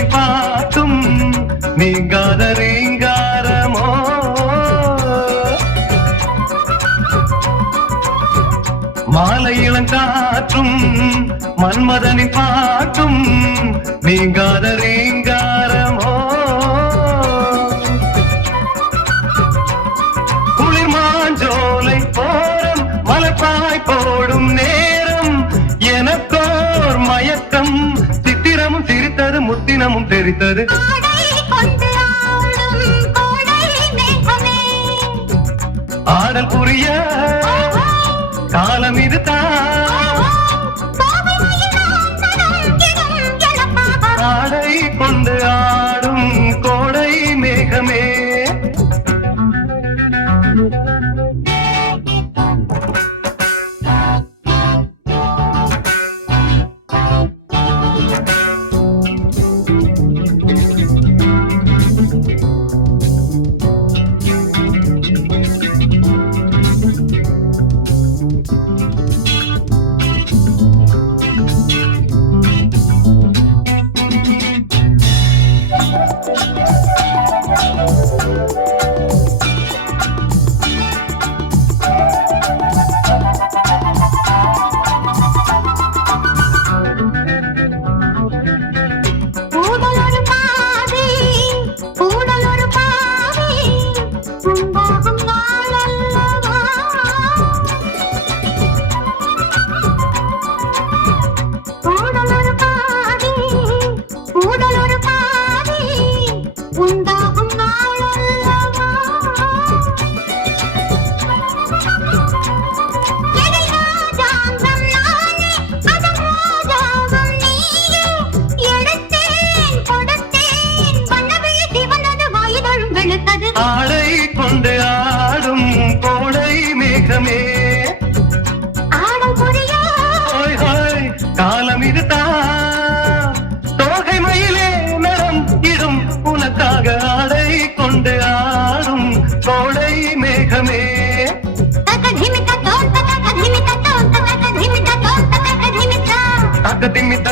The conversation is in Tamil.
மன்மதனி பாட்டும் நீங்காத ரீங்காரமோ மாலை இளங்காற்றும் மன்மதனி பாட்டும் நீங்காத ரீங்காரமோ குளிர் மாஞ்சோலை போரம் மலப்பாய் போடும் நேரம் எனக்கோர் மயக்கம் சித்திரமும் சிரித்தது முத்தினமும் தெரித்தது ஆடல் புரிய காலம் இதுதான் ஆடை கொண்டு ஆடும் கோடை மேகமே ஆடை கொண்டு ஆடும் கோடை மேகமே காலம் இதுதான் தோகை மயிலே நடம் இடும் உனக்காக ஆடை கொண்டு ஆடும் கோடை மேகமே தக்க திமித்த